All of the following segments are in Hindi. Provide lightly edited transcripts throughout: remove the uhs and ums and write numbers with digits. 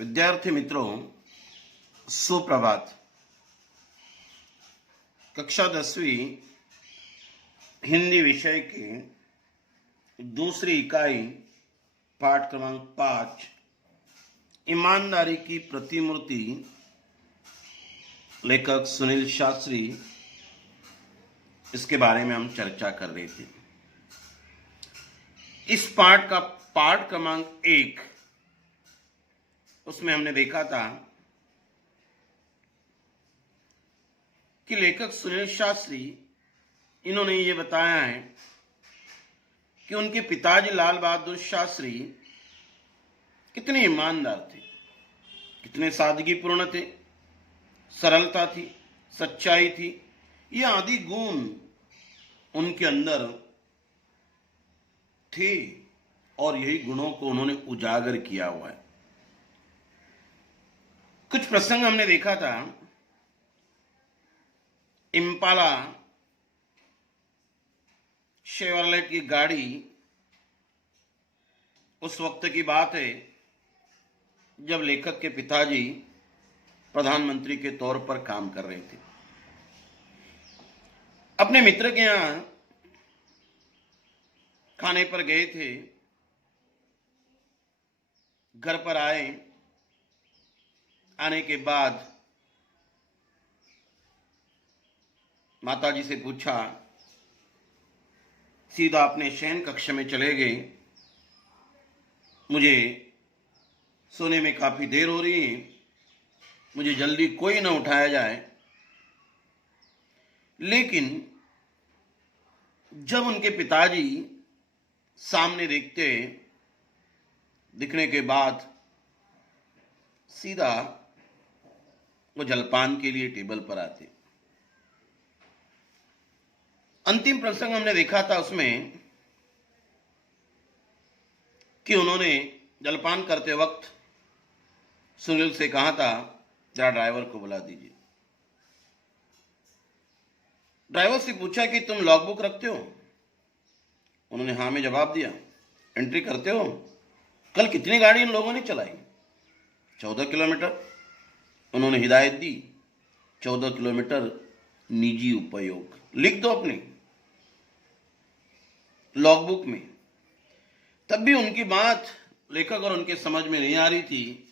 विद्यार्थी मित्रों, सुप्रभात। कक्षा 10वीं हिंदी विषय की दूसरी इकाई पाठ क्रमांक 5 ईमानदारी की प्रतिमूर्ति, लेखक सुनील शास्त्री, इसके बारे में हम चर्चा कर रहे थे। इस पाठ का पाठ क्रमांक 1, उसमें हमने देखा था कि लेखक सुनील शास्त्री, इन्होंने ये बताया है कि उनके पिताजी लाल बहादुर शास्त्री कितने ईमानदार थे, कितने सादगीपूर्ण थे, सरलता थी, सच्चाई थी, ये आदि गुण उनके अंदर थे और यही गुणों को उन्होंने उजागर किया हुआ है। कुछ प्रसंग हमने देखा था। इम्पाला शेवरलेट की गाड़ी, उस वक्त की बात है जब लेखक के पिताजी प्रधानमंत्री के तौर पर काम कर रहे थे। अपने मित्र के यहां खाने पर गए थे, घर पर आने के बाद माताजी से पूछा, सीधा अपने शयन कक्ष में चले गए। मुझे सोने में काफी देर हो रही है, मुझे जल्दी कोई ना उठाया जाए। लेकिन जब उनके पिताजी सामने दिखने के बाद सीधा वो जलपान के लिए टेबल पर आते। अंतिम प्रसंग हमने देखा था उसमें कि उन्होंने जलपान करते वक्त सुनील से कहा था, जरा ड्राइवर को बुला दीजिए। ड्राइवर से पूछा कि तुम लॉगबुक रखते हो? उन्होंने हाँ में जवाब दिया। एंट्री करते हो? कल कितनी गाड़ी इन लोगों ने चलाई? 14 किलोमीटर। उन्होंने हिदायत दी, 14 किलोमीटर निजी उपयोग। लिख दो अपनी लॉगबुक में। तब भी उनकी बात लेखक और उनके समझ में नहीं आ रही थी।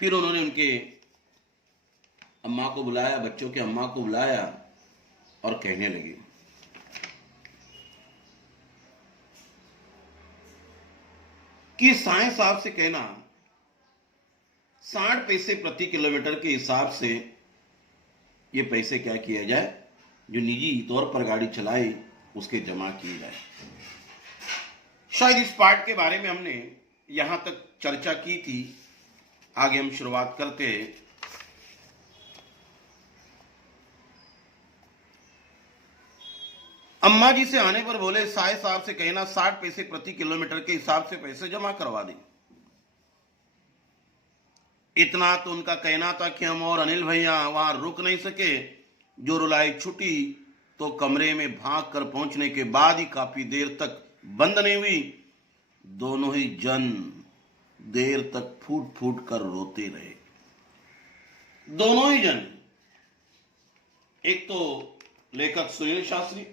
फिर उन्होंने उनके अम्मा को बुलाया, बच्चों के अम्मा को बुलाया और कहने लगे, कि साईं साहब से कहना 60 पैसे प्रति किलोमीटर के हिसाब से ये पैसे क्या किया जाए, जो निजी तौर पर गाड़ी चलाए उसके जमा किए जाए। शायद इस पाठ के बारे में हमने यहां तक चर्चा की थी। आगे हम शुरुआत करते हैं। अम्मा जी से आने पर बोले, साईं साहब से कहना 60 पैसे प्रति किलोमीटर के हिसाब से पैसे जमा करवा दें। इतना तो उनका कहना था कि हम और अनिल भैया वहां रुक नहीं सके। जो रुलाई छुटी तो कमरे में भाग कर पहुंचने के बाद ही काफी देर तक बंद नहीं हुई। दोनों ही जन देर तक फूट फूट कर रोते रहे। दोनों ही जन, एक तो लेखक सुनील शास्त्री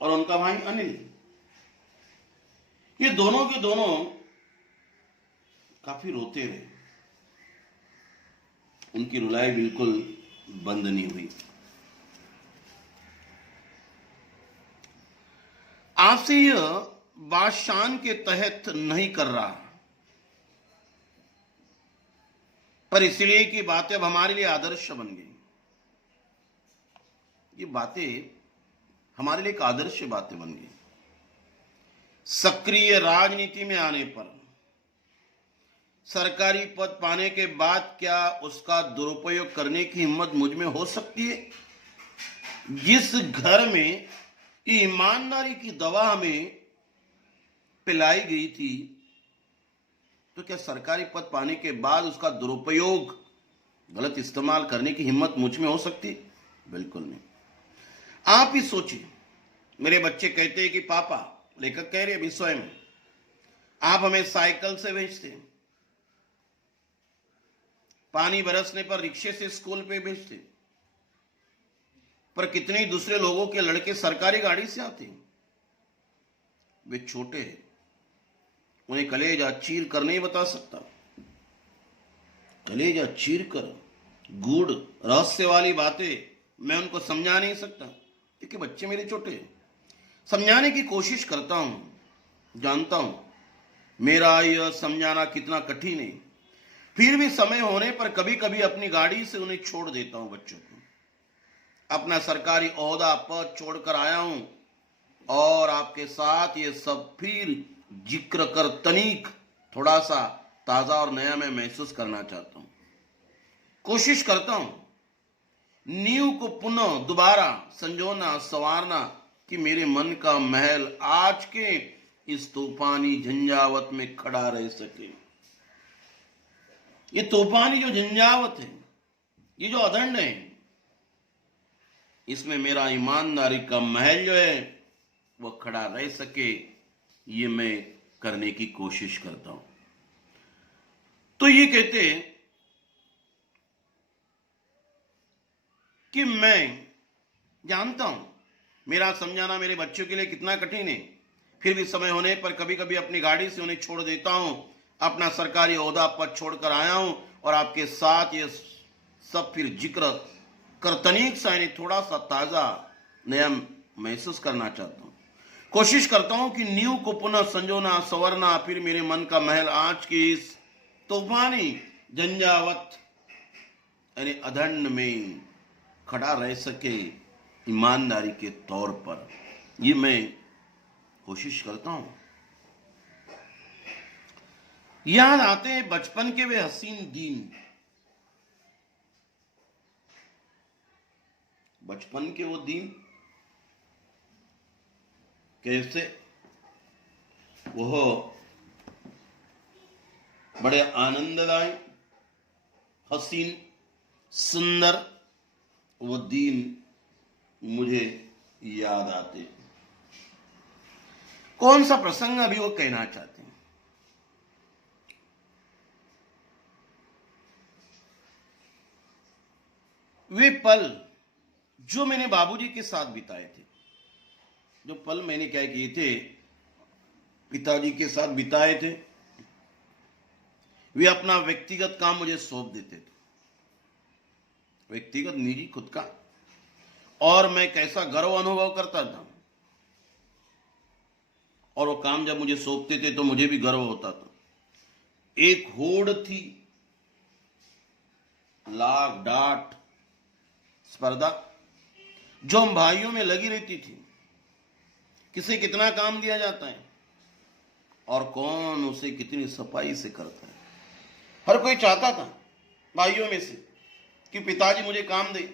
और उनका भाई अनिल, ये दोनों के दोनों काफी रोते रहे। उनकी रुलाई बिल्कुल बंद नहीं हुई। आपसे यह बात शान के तहत नहीं कर रहा, पर इसलिए कि बातें अब हमारे लिए आदर्श बन गई। ये बातें हमारे लिए एक आदर्श बातें बन गई। सक्रिय राजनीति में आने पर, सरकारी पद पाने के बाद क्या उसका दुरुपयोग करने की हिम्मत मुझ में हो सकती है? जिस घर में ईमानदारी की दवा हमें पिलाई गई थी, तो क्या सरकारी पद पाने के बाद उसका दुरुपयोग, गलत इस्तेमाल करने की हिम्मत मुझ में हो सकती? बिल्कुल नहीं। आप ही सोचिए, मेरे बच्चे कहते हैं कि पापा, लेखक कह रहे अभी स्वयं, आप हमें साइकिल से भेजते, पानी बरसने पर रिक्शे से स्कूल पे भेजते, पर कितने ही दूसरे लोगों के लड़के सरकारी गाड़ी से आते हैं। वे छोटे हैं, उन्हें कलेजा चीर कर नहीं बता सकता। कलेजा चीर कर गूढ़ रहस्य वाली बातें मैं उनको समझा नहीं सकता, क्योंकि बच्चे मेरे छोटे हैं। समझाने की कोशिश करता हूं, जानता हूं मेरा यह समझाना कितना कठिन है, फिर भी समय होने पर कभी कभी अपनी गाड़ी से उन्हें छोड़ देता हूं। बच्चों को अपना सरकारी ओहदा पद छोड़कर आया हूं और आपके साथ ये सब फिर जिक्र कर तनीक थोड़ा सा ताजा और नया मैं महसूस करना चाहता हूं। कोशिश करता हूं नींव को पुनः दोबारा संजोना संवारना, कि मेरे मन का महल आज के इस तूफानी झंझावत में खड़ा रह सके। ये तूफानी जो झंझावत है, ये जो अदंड है, इसमें मेरा ईमानदारी का महल जो है वो खड़ा रह सके, ये मैं करने की कोशिश करता हूं। तो ये कहते हैं कि मैं जानता हूं मेरा समझाना मेरे बच्चों के लिए कितना कठिन है, फिर भी समय होने पर कभी कभी अपनी गाड़ी से उन्हें छोड़ देता हूं। अपना सरकारी ओहदा पद छोड़कर आया हूं और आपके साथ ये सब फिर जिक्र कर तनीक सा यानी थोड़ा सा ताजा नया महसूस करना चाहता हूं। कोशिश करता हूं कि नींव को पुनः संजोना संवरना, फिर मेरे मन का महल आज की इस तूफानी झंझावत यानी अदंड में खड़ा रह सके ईमानदारी के तौर पर, ये मैं कोशिश करता हूं। याद आते हैं बचपन के वे हसीन दिन, बचपन के वो दिन कैसे वह बड़े आनंददायी हसीन सुंदर वो दिन मुझे याद आते। कौन सा प्रसंग अभी वो कहना चाहते हैं? वे पल जो मैंने बाबूजी के साथ बिताए थे, जो पल मैंने क्या किए थे, पिताजी के साथ बिताए थे, वे अपना व्यक्तिगत काम मुझे सौंप देते थे, व्यक्तिगत निजी खुद का, और मैं कैसा गर्व अनुभव करता था। और वो काम जब मुझे सौंपते थे तो मुझे भी गर्व होता था। एक होड़ थी, लाग डांट स्पर्धा जो हम भाइयों में लगी रहती थी, किसे कितना काम दिया जाता है और कौन उसे कितनी सफाई से करता है। हर कोई चाहता था भाइयों में से कि पिताजी मुझे काम दे,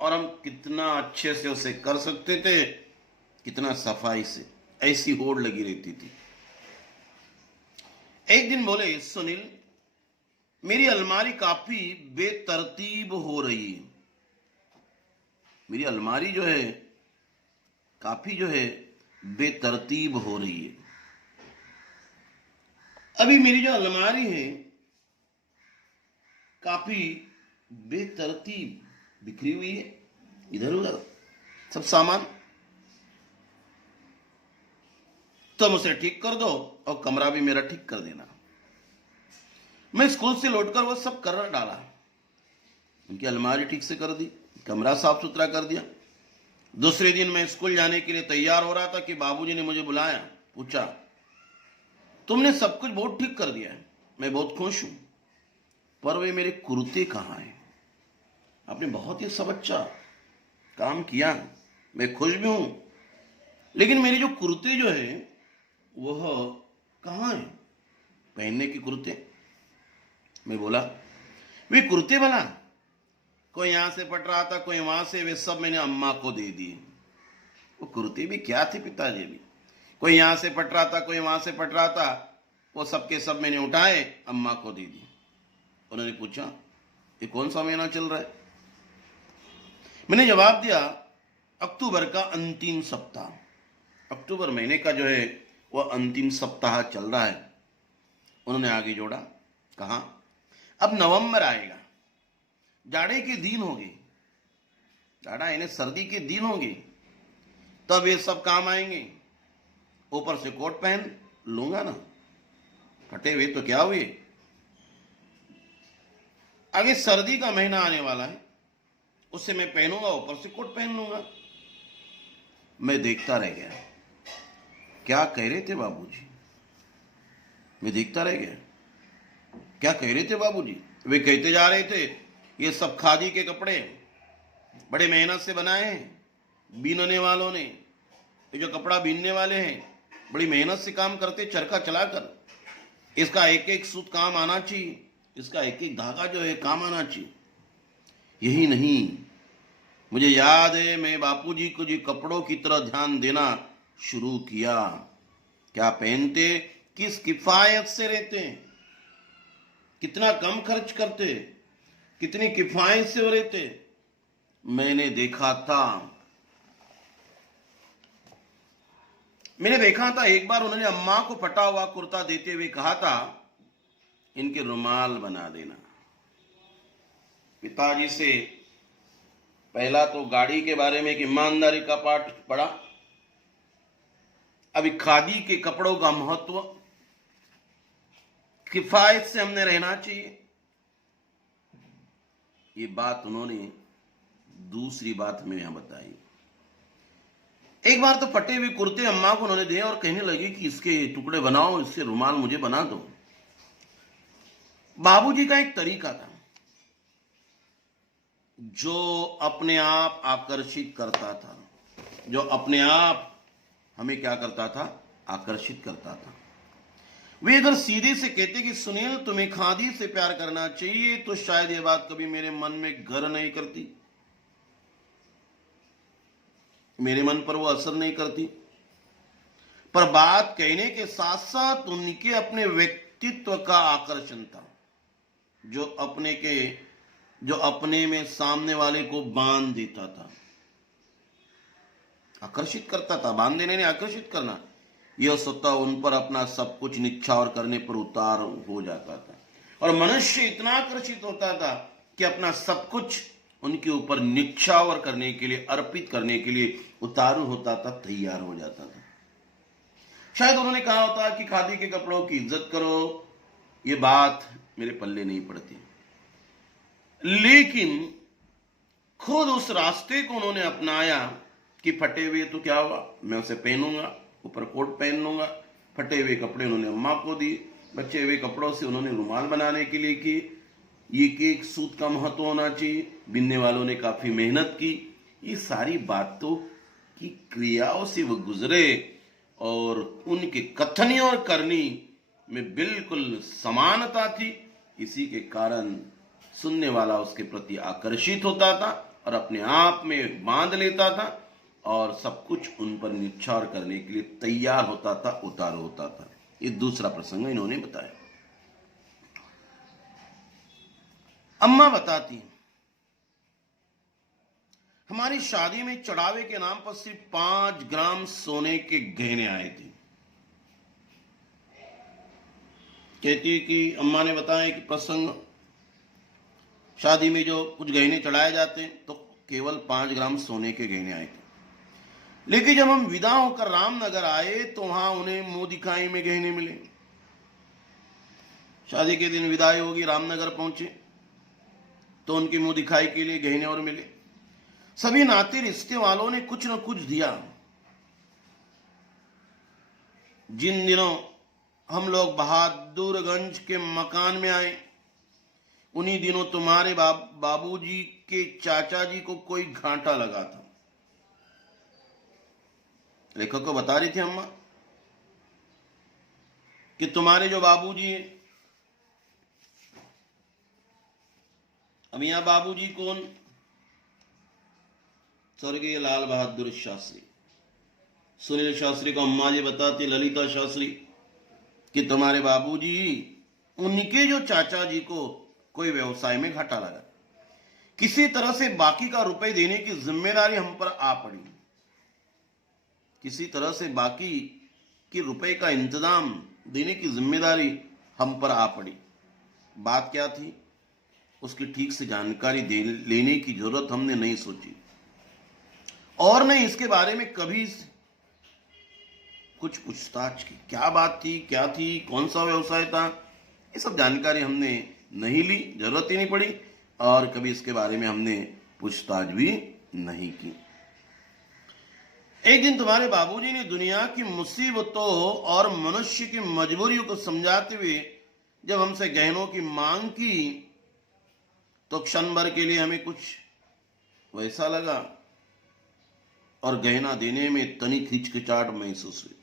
और हम कितना अच्छे से उसे कर सकते थे, कितना सफाई से, ऐसी होड़ लगी रहती थी। एक दिन बोले, सुनील मेरी अलमारी काफी बेतरतीब हो रही है, मेरी अलमारी जो है काफी जो है बेतरतीब हो रही है। अभी मेरी जो अलमारी है काफी बेतरतीब बिखरी हुई है, इधर उधर सब सामान, तुम उसे ठीक कर दो और कमरा भी मेरा ठीक कर देना। मैं स्कूल से लौटकर वो सब कर डाला, उनकी अलमारी ठीक से कर दी, कमरा साफ सुथरा कर दिया। दूसरे दिन मैं स्कूल जाने के लिए तैयार हो रहा था कि बाबूजी ने मुझे बुलाया, पूछा तुमने सब कुछ बहुत ठीक कर दिया है, मैं बहुत खुश हूं, पर वे मेरे कुर्ते कहां हैं? आपने बहुत ही सब अच्छा काम किया, मैं खुश भी हूं, लेकिन मेरे जो कुर्ते जो है वह कहां है, पहनने के कुर्ते। मैं बोला वे कुर्ते भला, कोई यहां से पट रहा था, कोई वहां से, वे सब मैंने अम्मा को दे दिए। वो कुर्ते भी क्या थे पिताजी भी, कोई यहां से पट रहा था, कोई वहां से पट रहा था, वो सब के सब मैंने उठाए अम्मा को दे दिए। उन्होंने पूछा ये कौन सा महीना चल रहा है? मैंने जवाब दिया अक्टूबर का अंतिम सप्ताह, अक्टूबर महीने का जो है वह अंतिम सप्ताह चल रहा है। उन्होंने आगे जोड़ा, कहा अब नवंबर आएगा, जाड़े के दिन होंगे, जाड़ा यानी सर्दी के दिन होंगे, तब ये सब काम आएंगे। ऊपर से कोट पहन लूंगा ना, फटे हुए तो क्या हुए। आगे सर्दी का महीना आने वाला है, उससे मैं पहनूंगा, ऊपर से कोट पहन लूंगा। मैं देखता रह गया, क्या कह रहे थे बाबूजी। मैं देखता रह गया, क्या कह रहे थे बाबूजी। वे कहते जा रहे थे, ये सब खादी के कपड़े बड़े मेहनत से बनाए हैं बीनने वालों ने। ये जो कपड़ा बीनने वाले हैं बड़ी मेहनत से काम करते, चरखा चलाकर। इसका एक एक सूत काम आना चाहिए, इसका एक एक धागा जो है काम आना चाहिए। यही नहीं, मुझे याद है मैं बापूजी को जी कपड़ों की तरह ध्यान देना शुरू किया। क्या पहनते, किस किफायत से रहते, कितना कम खर्च करते, कितनी किफायत से रहते। मैंने देखा था एक बार उन्होंने अम्मा को फटा हुआ कुर्ता देते हुए कहा था, इनके रुमाल बना देना। पिताजी से पहला तो गाड़ी के बारे में एक ईमानदारी का पाठ पढ़ा, अभी खादी के कपड़ों का महत्व, किफायत से हमने रहना चाहिए। ये बात उन्होंने दूसरी बात में यहां बताई। एक बार तो फटे हुए कुर्ते अम्मा को उन्होंने दिए और कहने लगे कि इसके टुकड़े बनाओ, इससे रुमाल मुझे बना दो। बाबूजी का एक तरीका था जो अपने आप आकर्षित करता था, जो अपने आप हमें क्या करता था, आकर्षित करता था। वे अगर सीधे से कहते कि सुनील तुम्हें खादी से प्यार करना चाहिए, तो शायद ये बात कभी मेरे मन में घर नहीं करती, मेरे मन पर वो असर नहीं करती। पर बात कहने के साथ साथ उनके अपने व्यक्तित्व का आकर्षण था, जो अपने में सामने वाले को बांध देता था, आकर्षित करता था। बांध देने ने आकर्षित करना, यह स्वतः उन पर अपना सब कुछ निछावर करने पर उतार हो जाता था। और मनुष्य इतना आकर्षित होता था कि अपना सब कुछ उनके ऊपर निछावर करने के लिए, अर्पित करने के लिए उतारू होता था, तैयार हो जाता था। शायद उन्होंने कहा होता कि खादी के कपड़ों की इज्जत करो, ये बात मेरे पल्ले नहीं पड़ती, लेकिन खुद उस रास्ते को उन्होंने अपनाया कि फटे हुए तो क्या हुआ, मैं उसे पहनूंगा, ऊपर कोट पहन लूंगा। फटे हुए कपड़े उन्होंने अम्मा को दिए, बचे हुए कपड़ों से उन्होंने रुमाल बनाने के लिए की। ये एक सूत का महत्व होना चाहिए, बिनने वालों ने काफी मेहनत की। ये सारी बातों की क्रियाओं से वो गुजरे और उनके कथनी और करनी में बिल्कुल समानता थी। इसी के कारण सुनने वाला उसके प्रति आकर्षित होता था और अपने आप में बांध लेता था और सब कुछ उन पर निछावर करने के लिए तैयार होता था, उतारू होता था। ये दूसरा प्रसंग इन्होंने बताया। अम्मा बताती, हमारी शादी में चढ़ावे के नाम पर सिर्फ 5 ग्राम सोने के गहने आए थे। कहती कि अम्मा ने बताया कि प्रसंग, शादी में जो कुछ गहने चढ़ाए जाते तो केवल 5 ग्राम सोने के गहने आए थे। लेकिन जब हम विदा होकर रामनगर आए तो वहां उन्हें मुंह दिखाई में गहने मिले। शादी के दिन विदाई होगी, रामनगर पहुंचे तो उनकी मुंह दिखाई के लिए गहने और मिले। सभी नाते रिश्ते वालों ने कुछ न कुछ दिया। जिन दिनों हम लोग बहादुरगंज के मकान में आए, उन्हीं दिनों तुम्हारे बाबूजी के चाचा जी को कोई घाटा लगा था। लेखक को बता रही थी अम्मा कि तुम्हारे जो बाबूजी हैं, अब यहां बाबूजी कौन, स्वर्गीय लाल बहादुर शास्त्री। सुनील शास्त्री को अम्मा जी बताती, ललिता शास्त्री, कि तुम्हारे बाबूजी, उनके जो चाचा जी को कोई व्यवसाय में घाटा लगा, किसी तरह से बाकी का रुपए देने की जिम्मेदारी हम पर आ पड़ी। किसी तरह से बाकी के रुपए का इंतजाम देने की जिम्मेदारी हम पर आ पड़ी। बात क्या थी, उसकी ठीक से जानकारी लेने की जरूरत हमने नहीं सोची, और नहीं इसके बारे में कभी कुछ पूछताछ की। क्या बात थी, क्या थी, कौन सा व्यवसाय था, ये सब जानकारी हमने नहीं ली, जरूरत ही नहीं पड़ी, और कभी इसके बारे में हमने पूछताछ भी नहीं की। एक दिन तुम्हारे बाबूजी ने दुनिया की मुसीबतों और मनुष्य की मजबूरियों को समझाते हुए जब हमसे गहनों की मांग की तो क्षण भर के लिए हमें कुछ वैसा लगा और गहना देने में तनिक हिचकिचाहट महसूस हुई।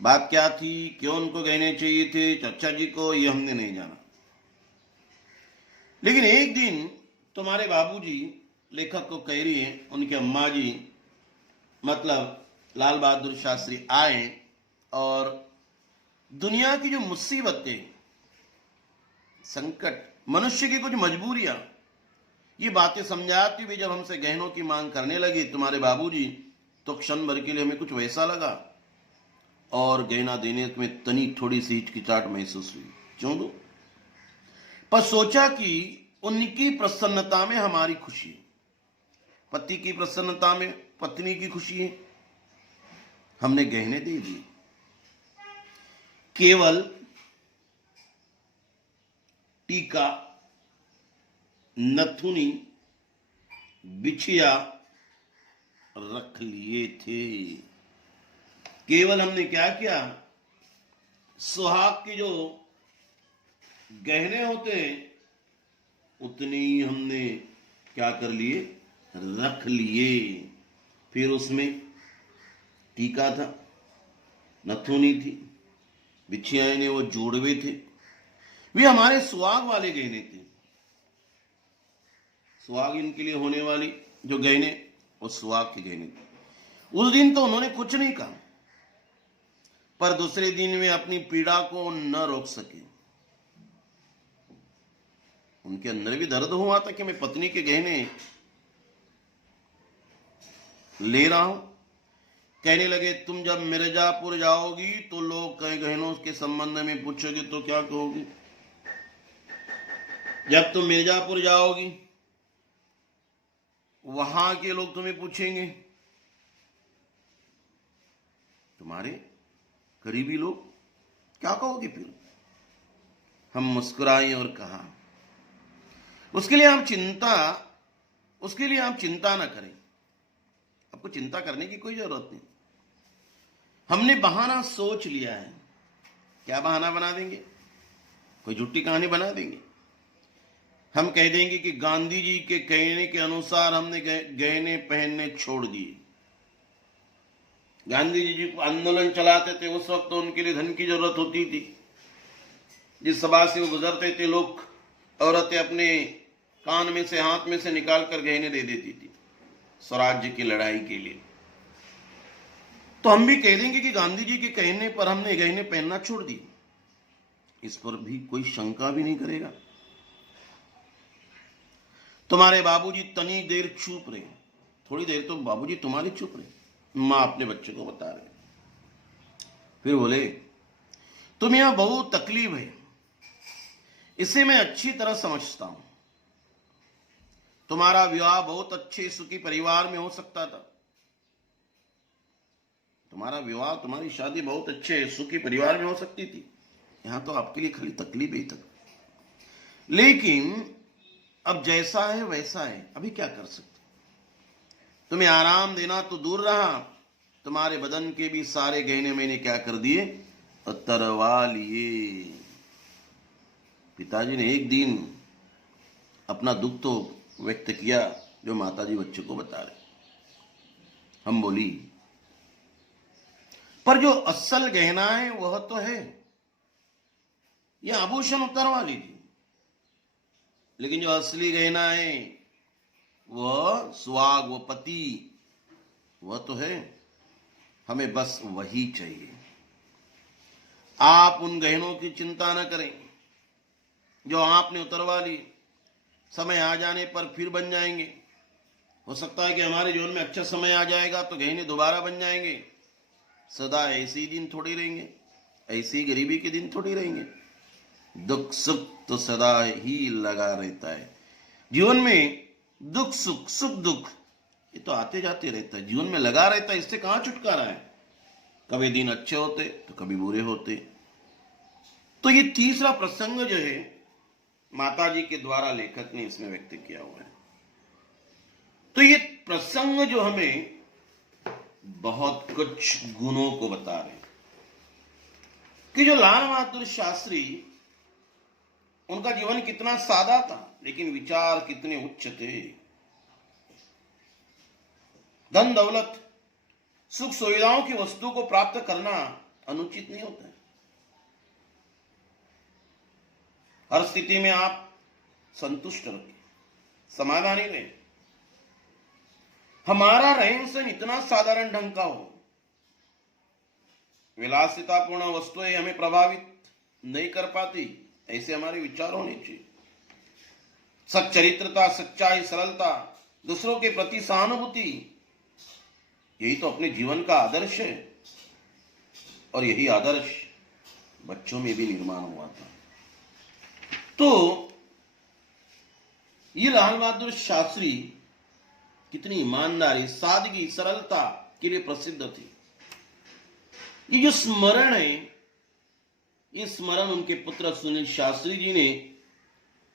बात क्या थी, क्यों उनको गहने चाहिए थे चाचा जी को, ये हमने नहीं जाना। लेकिन एक दिन तुम्हारे बाबूजी, लेखक को कह रही है, उनके अम्मा जी मतलब लाल बहादुर शास्त्री आए और दुनिया की जो मुसीबतें, संकट, मनुष्य की कुछ मजबूरियां, ये बातें समझाती हुई जब हमसे गहनों की मांग करने लगी तुम्हारे बाबूजी, तो क्षण भर के लिए हमें कुछ वैसा लगा और गहना देने में तनी थोड़ी सी हिचकिचाहट महसूस हुई। क्यों दो? पर सोचा कि उनकी प्रसन्नता में हमारी खुशी है, पति की प्रसन्नता में पत्नी की खुशी है। हमने गहने दे दिए। केवल टीका, नथुनी, बिछिया रख लिए थे। केवल हमने क्या किया, सुहाग के जो गहने होते हैं उतने ही हमने क्या कर लिए, रख लिए। फिर उसमें टीका था, नथुनी थी, बिछियाएं ने वो जोड़वे थे, वे हमारे सुहाग वाले गहने थे। सुहाग इनके लिए होने वाली जो गहने, वो सुहाग के गहने थे। उस दिन तो उन्होंने कुछ नहीं कहा, पर दूसरे दिन वे अपनी पीड़ा को न रोक सके। उनके अंदर भी दर्द हुआ था कि मैं पत्नी के गहने ले रहा हूं। कहने लगे, तुम जब मिर्जापुर जाओगी तो लोग कई गहनों के संबंध में पूछोगे तो क्या कहोगी? जब तुम मिर्जापुर जाओगी वहां के लोग तुम्हें पूछेंगे, तुम्हारे करीबी लोग, क्या कहोगे फिर? हम मुस्कुराए और कहा, उसके लिए आप चिंता ना करें, आपको चिंता करने की कोई जरूरत नहीं। हमने बहाना सोच लिया है। क्या बहाना बना देंगे? कोई झूठी कहानी बना देंगे। हम कह देंगे कि गांधी जी के कहने के अनुसार हमने गहने पहनने छोड़ दिए। गांधी जी आंदोलन चलाते थे, उस वक्त तो उनके लिए धन की जरूरत होती थी। जिस सभा से वो गुजरते थे, लोग, औरतें अपने कान में से, हाथ में से निकाल कर गहने दे देती थी स्वराज्य की लड़ाई के लिए। तो हम भी कह देंगे कि गांधी जी के कहने पर हमने गहने पहनना छोड़ दिए। इस पर भी कोई शंका भी नहीं करेगा। तुम्हारे बाबूजी तनी देर चुप रहे, थोड़ी देर तो बाबूजी तुम्हारे चुप रहे, मां अपने बच्चे को बता रहे। फिर बोले, तुम यहां बहुत तकलीफ है, इसे मैं अच्छी तरह समझता हूं। तुम्हारा विवाह बहुत अच्छे सुखी परिवार में हो सकता था। तुम्हारा विवाह, तुम्हारी शादी बहुत अच्छे सुखी परिवार में हो सकती थी। यहां तो आपके लिए खाली तकलीफ ही तक। लेकिन अब जैसा है वैसा है, अभी क्या कर सकते? तुम्हें आराम देना तो दूर रहा, तुम्हारे बदन के भी सारे गहने मैंने क्या कर दिए, उतरवा लिए। पिताजी ने एक दिन अपना दुख तो व्यक्त किया जो माताजी बच्चे को बता रहे। हम बोली, पर जो असल गहना है वह तो है, यह आभूषण उतरवा लीजिए, लेकिन जो असली गहना है वह सुहाग, वह पति, वह तो है, हमें बस वही चाहिए। आप उन गहनों की चिंता न करें जो आपने उतरवा ली, समय आ जाने पर फिर बन जाएंगे। हो सकता है कि हमारे जीवन में अच्छा समय आ जाएगा तो गहने दोबारा बन जाएंगे। सदा ऐसे ही दिन थोड़ी रहेंगे, ऐसी गरीबी के दिन थोड़ी रहेंगे। दुख सुख तो सदा ही लगा रहता है। जीवन में दुख सुख सुख दुख ये तो आते जाते रहता है, जीवन में लगा रहता है, इससे कहां छुटकारा है। कभी दिन अच्छे होते तो कभी बुरे होते। तो ये तीसरा प्रसंग जो है माता जी के द्वारा लेखक ने इसमें व्यक्त किया हुआ है। तो ये प्रसंग जो हमें बहुत कुछ गुणों को बता रहे हैं कि जो लाल बहादुर शास्त्री, उनका जीवन कितना सादा था लेकिन विचार कितने उच्च थे। धन दौलत सुख सुविधाओं की वस्तु को प्राप्त करना अनुचित नहीं होता है। हर स्थिति में आप संतुष्ट रखें, समाधानी रहें। हमारा रहन सहन इतना साधारण ढंग का हो, विलासितापूर्ण वस्तुएं हमें प्रभावित नहीं कर पाती, ऐसे हमारे विचार होने चाहिए। सच्चरित्रता, सच्चाई, सरलता, दूसरों के प्रति सहानुभूति, यही तो अपने जीवन का आदर्श है। और यही आदर्श बच्चों में भी निर्माण हुआ था। तो ये लाल बहादुर शास्त्री कितनी ईमानदारी, सादगी, सरलता के लिए प्रसिद्ध थे। ये जो स्मरण है, ये स्मरण उनके पुत्र सुनील शास्त्री जी ने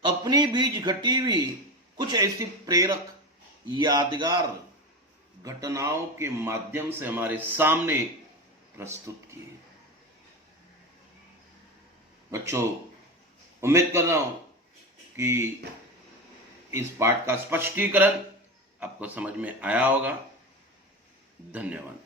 अपनी बीच घटी हुई कुछ ऐसी प्रेरक यादगार घटनाओं के माध्यम से हमारे सामने प्रस्तुत किए। बच्चों, उम्मीद कर रहा हूं कि इस पाठ का स्पष्टीकरण आपको समझ में आया होगा। धन्यवाद।